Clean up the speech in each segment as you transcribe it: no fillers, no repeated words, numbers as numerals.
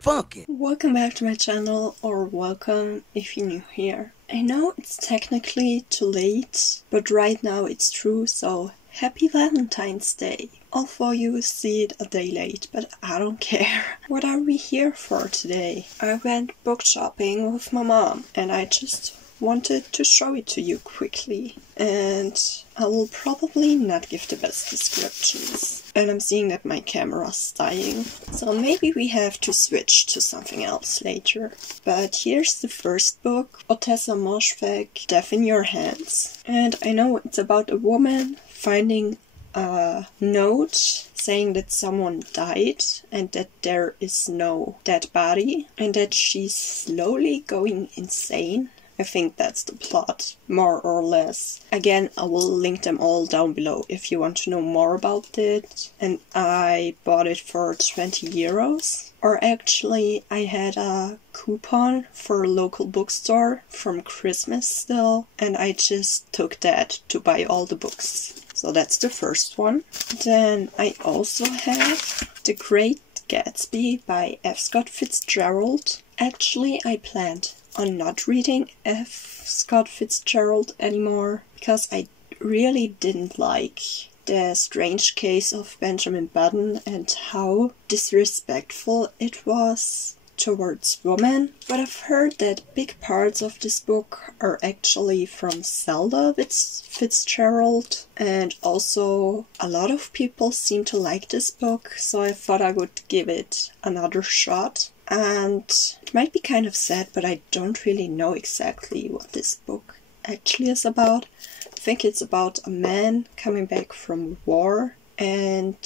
funky. Welcome back to my channel, or welcome if you're new here. I know it's technically too late, but right now it's true, so happy Valentine's Day. All for you see it a day late, but I don't care. What are we here for today? I went book shopping with my mom and I just wanted to show it to you quickly. And I will probably not give the best descriptions. And I'm seeing that my camera's dying, so maybe we have to switch to something else later. But here's the first book, Otessa Moshfegh, Death in Your Hands. And I know it's about a woman finding a note saying that someone died and that there is no dead body and that she's slowly going insane. I think that's the plot, more or less. Again, I will link them all down below if you want to know more about it. And I bought it for 20 euros. Or actually, I had a coupon for a local bookstore from Christmas still, and I just took that to buy all the books. So that's the first one. Then I also have The Great Gatsby by F. Scott Fitzgerald. Actually, I planned on not reading F. Scott Fitzgerald anymore because I really didn't like The Strange Case of Benjamin Button and how disrespectful it was towards women. But I've heard that big parts of this book are actually from Zelda Fitzgerald, and also a lot of people seem to like this book, so I thought I would give it another shot. And it might be kind of sad, but I don't really know exactly what this book actually is about. I think it's about a man coming back from war and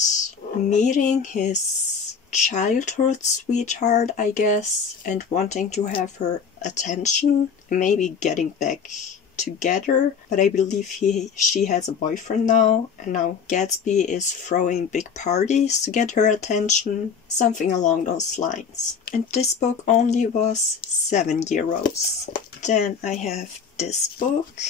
meeting his childhood sweetheart, I guess, and wanting to have her attention, maybe getting back together, but I believe she has a boyfriend now, and now Gatsby is throwing big parties to get her attention, something along those lines. And this book only was 7 euros. Then I have this book.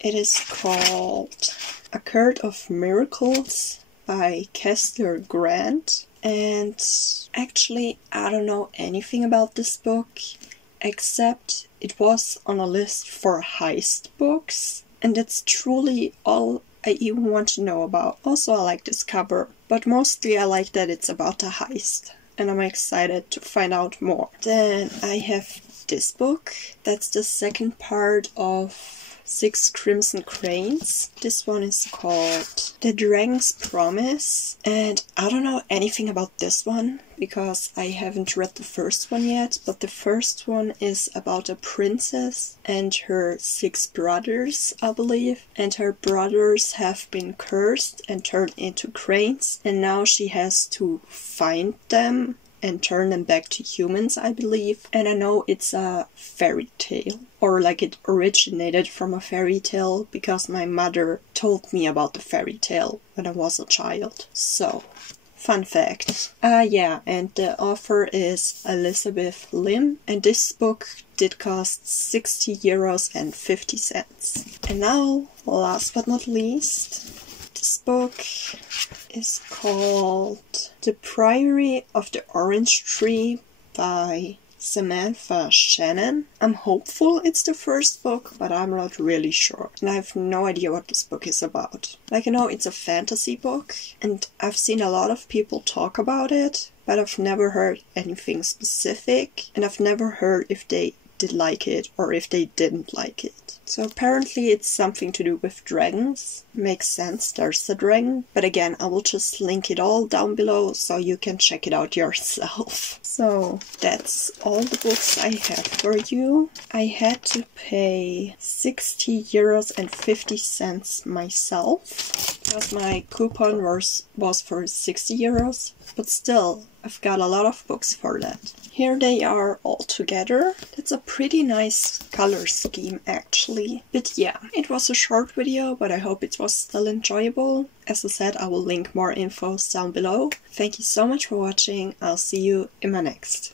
It is called A Court of Miracles by Kester Grant, and actually I don't know anything about this book except it was on a list for heist books, and that's truly all I even want to know about. Also, I like this cover, but mostly I like that it's about a heist, and I'm excited to find out more. Then I have this book. That's the second part of 6 Crimson Cranes. This one is called The Dragon's Promise, and I don't know anything about this one because I haven't read the first one yet, but the first one is about a princess and her 6 brothers, I believe, and her brothers have been cursed and turned into cranes, and now she has to find them and turn them back to humans, I believe. And I know it's a fairy tale, or like it originated from a fairy tale because my mother told me about the fairy tale when I was a child. So, fun fact. Yeah, and the author is Elizabeth Lim, and this book did cost 60 euros and 50 cents. And now, last but not least, this book is called The Priory of the Orange Tree by Samantha Shannon. I'm hopeful it's the first book, but I'm not really sure. And I have no idea what this book is about. Like, I know it's a fantasy book, and I've seen a lot of people talk about it, but I've never heard anything specific, and I've never heard if they did like it or if they didn't like it. So apparently it's something to do with dragons. Makes sense, there's a dragon. But again, I will just link it all down below so you can check it out yourself. So that's all the books I have for you. I had to pay 60 euros and 50 cents myself because my coupon was for 60 euros. But still, I've got a lot of books for that. Here they are all together. It's a pretty nice color scheme actually. But yeah, it was a short video, but I hope it was still enjoyable. As I said, I will link more info down below. Thank you so much for watching. I'll see you in my next.